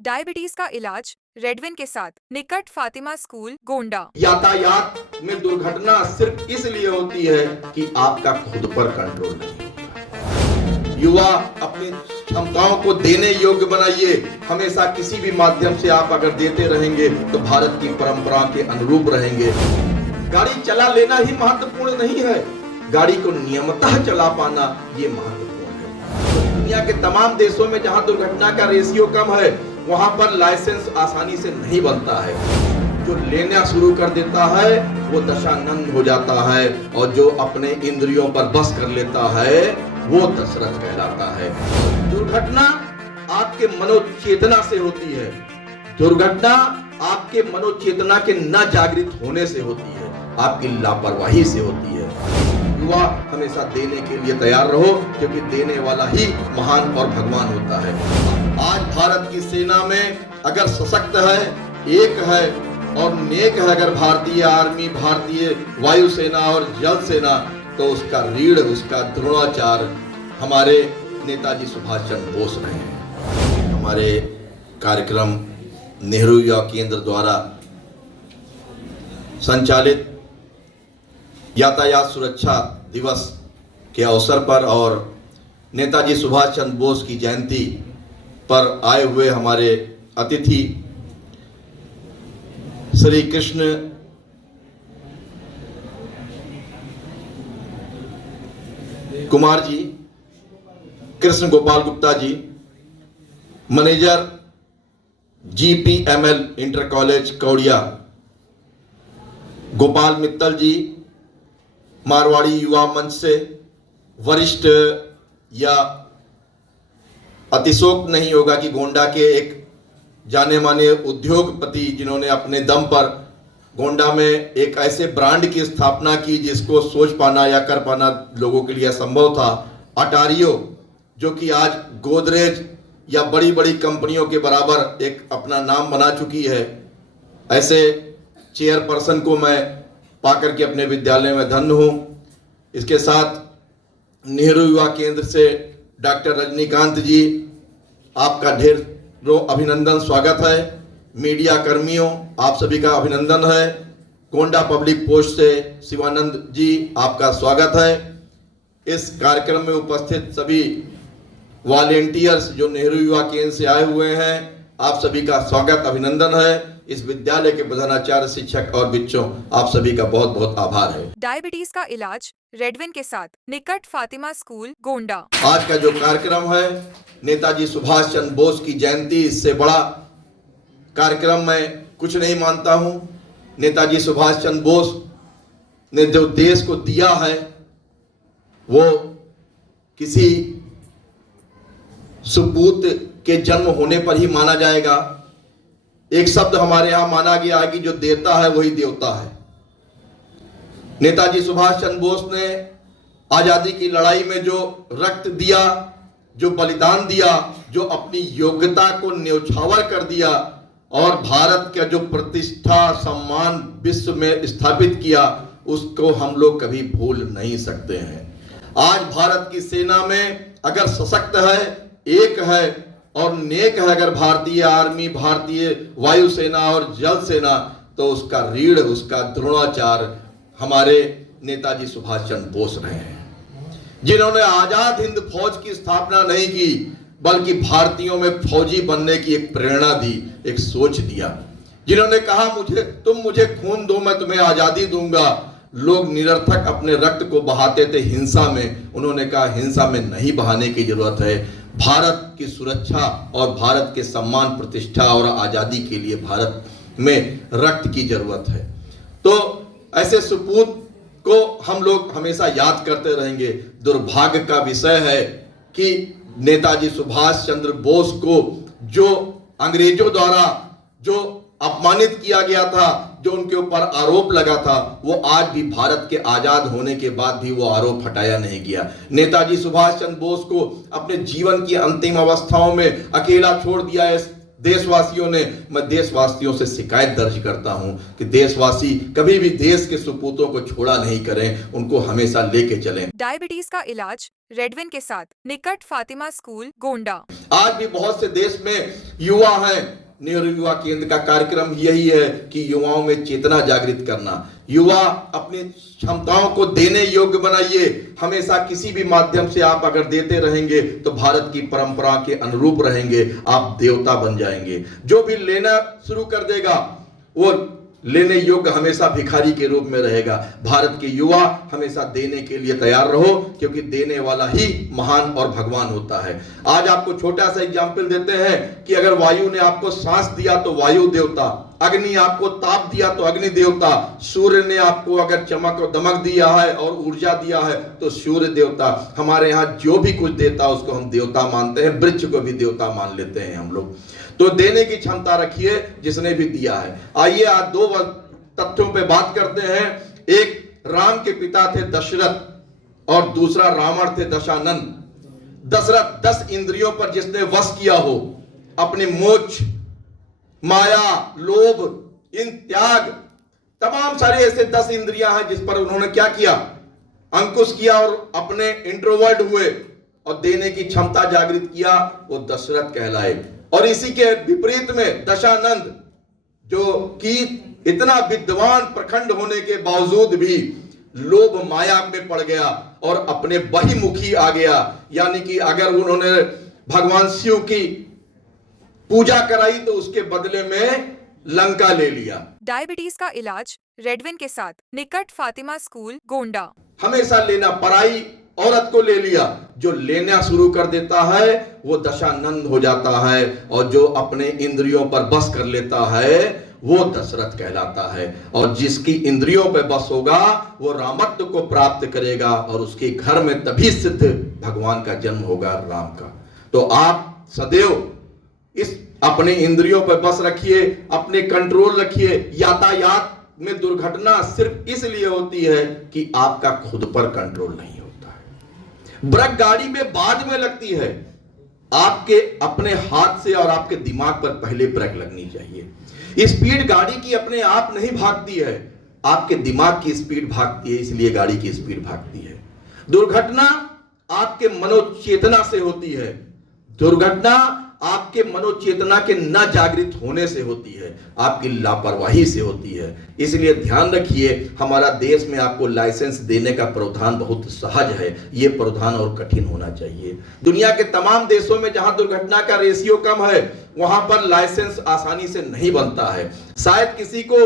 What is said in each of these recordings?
Diabetes का इलाज रेडविन के साथ निकट फातिमा स्कूल गोंडा। यातायात में दुर्घटना सिर्फ इसलिए होती है कि आपका खुद पर कंट्रोल नहीं होता। युवा अपनी क्षमताओं को देने योग्य बनाइए। हमेशा किसी भी माध्यम से आप अगर देते रहेंगे तो भारत की परंपरा के अनुरूप रहेंगे। गाड़ी चला लेना ही महत्वपूर्ण नहीं है, गाड़ी को नियमतः चला पाना ये महत्वपूर्ण है। दुनिया के तमाम देशों में जहां दुर्घटना का रेशियो कम है वहां पर लाइसेंस आसानी से नहीं बनता है। जो लेना शुरू कर देता है वो दशानंद हो जाता है और जो अपने इंद्रियों पर बस कर लेता है वो दशरथ कहलाता है। दुर्घटना आपके मनोचेतना से होती है, दुर्घटना आपके मनोचेतना के न जागृत होने से होती है, आपकी लापरवाही से होती है। युवा हमेशा देने के लिए तैयार रहो, क्योंकि देने वाला ही महान और भगवान होता है। आज भारत की सेना में अगर सशक्त है, एक है और नेक है अगर भारतीय आर्मी, भारतीय वायुसेना और जल सेना, तो उसका रीढ़, उसका द्रोणाचार्य हमारे नेताजी सुभाष चंद्र बोस रहे हैं। हमारे कार्यक्रम नेहरू युवा केंद्र द्वारा संचालित यातायात सुरक्षा दिवस के अवसर पर और नेताजी सुभाष चंद्र बोस की जयंती पर आए हुए हमारे अतिथि Shri Krishna Kumar ji, Krishna Gopal Gupta ji, manager GPML inter college कौड़िया, गोपाल मित्तल जी, मारवाड़ी युवा मंच से, वरिष्ठ या अतिशोक्त नहीं होगा कि गोंडा के एक जाने माने उद्योगपति जिन्होंने अपने दम पर गोंडा में एक ऐसे ब्रांड की स्थापना की जिसको सोच पाना या कर पाना लोगों के लिए असंभव था। अटारियो, जो कि आज गोदरेज या बड़ी बड़ी कंपनियों के बराबर एक अपना नाम बना चुकी है, ऐसे चेयरपर्सन को मैं पाकर के अपने विद्यालय में धन्य हूँ। इसके साथ नेहरू युवा केंद्र से डॉक्टर रजनीकांत जी, आपका ढेरों अभिनंदन, स्वागत है। मीडिया कर्मियों, आप सभी का अभिनंदन है। गोंडा पब्लिक पोस्ट से शिवानंद जी, आपका स्वागत है। इस कार्यक्रम में उपस्थित सभी वॉलेंटियर्स जो नेहरू युवा केंद्र से आए हुए हैं, आप सभी का स्वागत, अभिनंदन है। इस विद्यालय के प्रधानाचार्य, शिक्षक और बच्चों, आप सभी का बहुत बहुत आभार है। डायबिटीज का इलाज रेडविन के साथ निकट फातिमा स्कूल गोंडा। आज का जो कार्यक्रम है नेताजी सुभाष चंद्र बोस की जयंती, इससे बड़ा कार्यक्रम मैं कुछ नहीं मानता हूं। नेताजी सुभाष चंद्र बोस ने जो देश को दिया है वो किसी सुपूत के जन्म होने पर ही माना जाएगा। एक शब्द हमारे यहां माना गया है कि जो देता है वही देवता है। नेताजी सुभाष चंद्र बोस ने आजादी की लड़ाई में जो रक्त दिया, जो बलिदान दिया, जो अपनी योग्यता को न्यौछावर कर दिया और भारत का जो प्रतिष्ठा सम्मान विश्व में स्थापित किया, उसको हम लोग कभी भूल नहीं सकते हैं। आज भारत की सेना में अगर सशक्त है, एक है और नेक है अगर भारतीय आर्मी, भारतीय वायुसेना और जल सेना, तो उसका रीढ़, उसका द्रोणाचार्य हमारे नेताजी सुभाष चंद्र बोस रहे हैं, जिन्होंने आजाद हिंद फौज की स्थापना नहीं की बल्कि भारतीयों में फौजी बनने की एक प्रेरणा दी, एक सोच दिया। जिन्होंने कहा तुम मुझे खून दो, मैं तुम्हें आजादी दूंगा। लोग निरर्थक अपने रक्त को बहाते थे हिंसा में, उन्होंने कहा हिंसा में नहीं बहाने की जरूरत है। भारत की सुरक्षा और भारत के सम्मान, प्रतिष्ठा और आजादी के लिए भारत में रक्त की जरूरत है। तो ऐसे सुपूत को हम लोग हमेशा याद करते रहेंगे। दुर्भाग्य का विषय है कि नेताजी सुभाष चंद्र बोस को जो अंग्रेजों द्वारा जो अपमानित किया गया था, जो उनके ऊपर आरोप लगा था, वो आज भी भारत के आजाद होने के बाद भी वो आरोप हटाया नहीं गया। नेताजी सुभाष चंद्र बोस को अपने जीवन की अंतिम अवस्थाओं में अकेला छोड़ दिया देशवासियों ने, मैं देशवासियों से शिकायत दर्ज करता हूं कि देशवासी कभी भी देश के सपूतों को छोड़ा नहीं करें, उनको हमेशा लेके चलें। डायबिटीज का इलाज रेडविन के साथ निकट फातिमा स्कूल गोंडा। आज भी बहुत से देश में युवा हैं। नेहरू युवा केंद्र का कार्यक्रम यही है कि युवाओं में चेतना जागृत करना। युवा अपनी क्षमताओं को देने योग्य बनाइए। हमेशा किसी भी माध्यम से आप अगर देते रहेंगे तो भारत की परंपरा के अनुरूप रहेंगे, आप देवता बन जाएंगे। जो भी लेना शुरू कर देगा वो लेने योग्य हमेशा भिखारी के रूप में रहेगा। भारत के युवा हमेशा देने के लिए तैयार रहो, क्योंकि देने वाला ही महान और भगवान होता है। आज आपको छोटा सा एग्जाम्पल देते हैं कि अगर वायु ने आपको सांस दिया तो वायु देवता, अग्नि आपको ताप दिया तो अग्नि देवता, सूर्य ने आपको अगर चमक और दमक दिया है और ऊर्जा दिया है तो सूर्य देवता। हमारे यहाँ जो भी कुछ देता है उसको हम देवता मानते हैं, वृक्ष को भी देवता मान लेते हैं हम लोग। तो देने की क्षमता रखिए जिसने भी दिया है। आइए आज दो तथ्यों पे बात करते हैं। एक, राम के पिता थे दशरथ और दूसरा रावण थे दशानन। दशरथ 10 इंद्रियों पर जिसने वश किया हो, अपने मोक्ष, माया, लोभ, इन त्याग, तमाम सारे ऐसे 10 इंद्रियां हैं जिस पर उन्होंने क्या किया, अंकुश किया और अपने इंट्रोवर्ट हुए और देने की क्षमता जागृत किया, वो दशरथ कहलाए। और इसी के विपरीत में दशानंद, जो कि इतना विद्वान प्रखंड होने के बावजूद भी लोभ माया में पड़ गया और अपने बहिमुखी आ गया। यानी कि अगर उन्होंने भगवान शिव की पूजा कराई तो उसके बदले में लंका ले लिया। डायबिटीज का इलाज रेडविन के साथ निकट फातिमा स्कूल गोंडा। हमेशा लेना, पराई औरत को ले लिया। जो लेना शुरू कर देता है वो दशानंद हो जाता है, और जो अपने इंद्रियों पर बस कर लेता है वो दशरथ कहलाता है। और जिसकी इंद्रियों पर बस होगा वो रामत्व को प्राप्त करेगा और उसके घर में तभी सिद्ध भगवान का जन्म होगा, राम का। तो आप सदैव इस अपने इंद्रियों पर बस रखिए, अपने कंट्रोल रखिए। यातायात में दुर्घटना सिर्फ इसलिए होती है कि आपका खुद पर कंट्रोल नहीं होता है। ब्रेक गाड़ी में बाद में लगती है, आपके अपने हाथ से और आपके दिमाग पर पहले ब्रेक लगनी चाहिए। स्पीड गाड़ी की अपने आप नहीं भागती है, आपके दिमाग की स्पीड भागती है, इसलिए गाड़ी की स्पीड भागती है। दुर्घटना आपके मनोचेतना से होती है, दुर्घटना आपके मनोचेतना के न जागृत होने से होती है, आपकी लापरवाही से होती है। इसलिए ध्यान रखिए, हमारा देश में आपको लाइसेंस देने का प्रावधान बहुत सहज है, ये प्रावधान और कठिन होना चाहिए। दुनिया के तमाम देशों में जहां दुर्घटना का रेशियो कम है वहां पर लाइसेंस आसानी से नहीं बनता है। शायद किसी को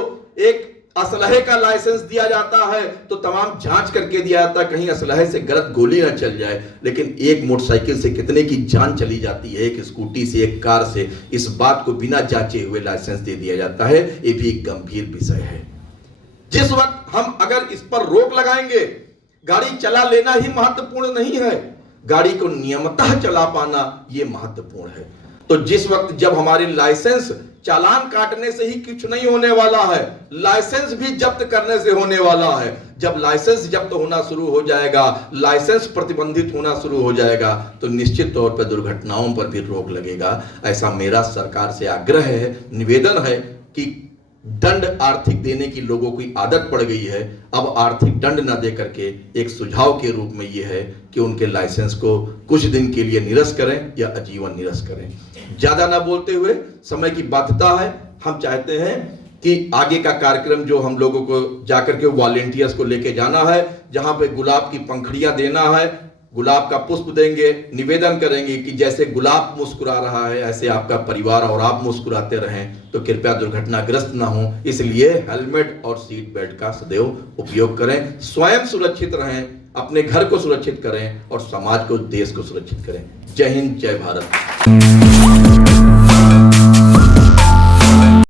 एक असलहे का लाइसेंस दिया जाता है तो तमाम जांच करके दिया जाता है, कहीं असलहे से गलत गोली ना चल जाए। लेकिन एक मोटरसाइकिल से कितने की जान चली जाती है, एक स्कूटी से, एक कार से, इस बात को बिना जांचे हुए लाइसेंस दे दिया जाता है। ये भी एक गंभीर विषय है। जिस वक्त हम अगर इस पर रोक लगाएंगे, गाड़ी चला लेना ही महत्वपूर्ण नहीं है, गाड़ी को नियमतः चला पाना ये महत्वपूर्ण है। तो जिस वक्त जब हमारे लाइसेंस, चालान काटने से ही कुछ नहीं होने वाला है, लाइसेंस भी जब्त करने से होने वाला है। जब लाइसेंस जब्त होना शुरू हो जाएगा, लाइसेंस प्रतिबंधित होना शुरू हो जाएगा, तो निश्चित तौर पर दुर्घटनाओं पर भी रोक लगेगा। ऐसा मेरा सरकार से आग्रह है, निवेदन है कि दंड आर्थिक देने की लोगों की आदत पड़ गई है, अब आर्थिक दंड न दे करके एक सुझाव के रूप में यह है कि उनके लाइसेंस को कुछ दिन के लिए निरस्त करें या आजीवन निरस्त करें। ज्यादा ना बोलते हुए, समय की बाध्यता है, हम चाहते हैं कि आगे का कार्यक्रम जो हम लोगों को जाकर के वॉलेंटियर्स को लेके जाना है, जहां पे गुलाब की पंखड़ियां देना है, गुलाब का पुष्प देंगे, निवेदन करेंगे कि जैसे गुलाब मुस्कुरा रहा है ऐसे आपका परिवार और आप मुस्कुराते रहें, तो कृपया दुर्घटनाग्रस्त ना हो। इसलिए हेलमेट और सीट बेल्ट का सदैव उपयोग करें, स्वयं सुरक्षित रहें, अपने घर को सुरक्षित करें और समाज को, देश को सुरक्षित करें। जय हिंद, जय भारत।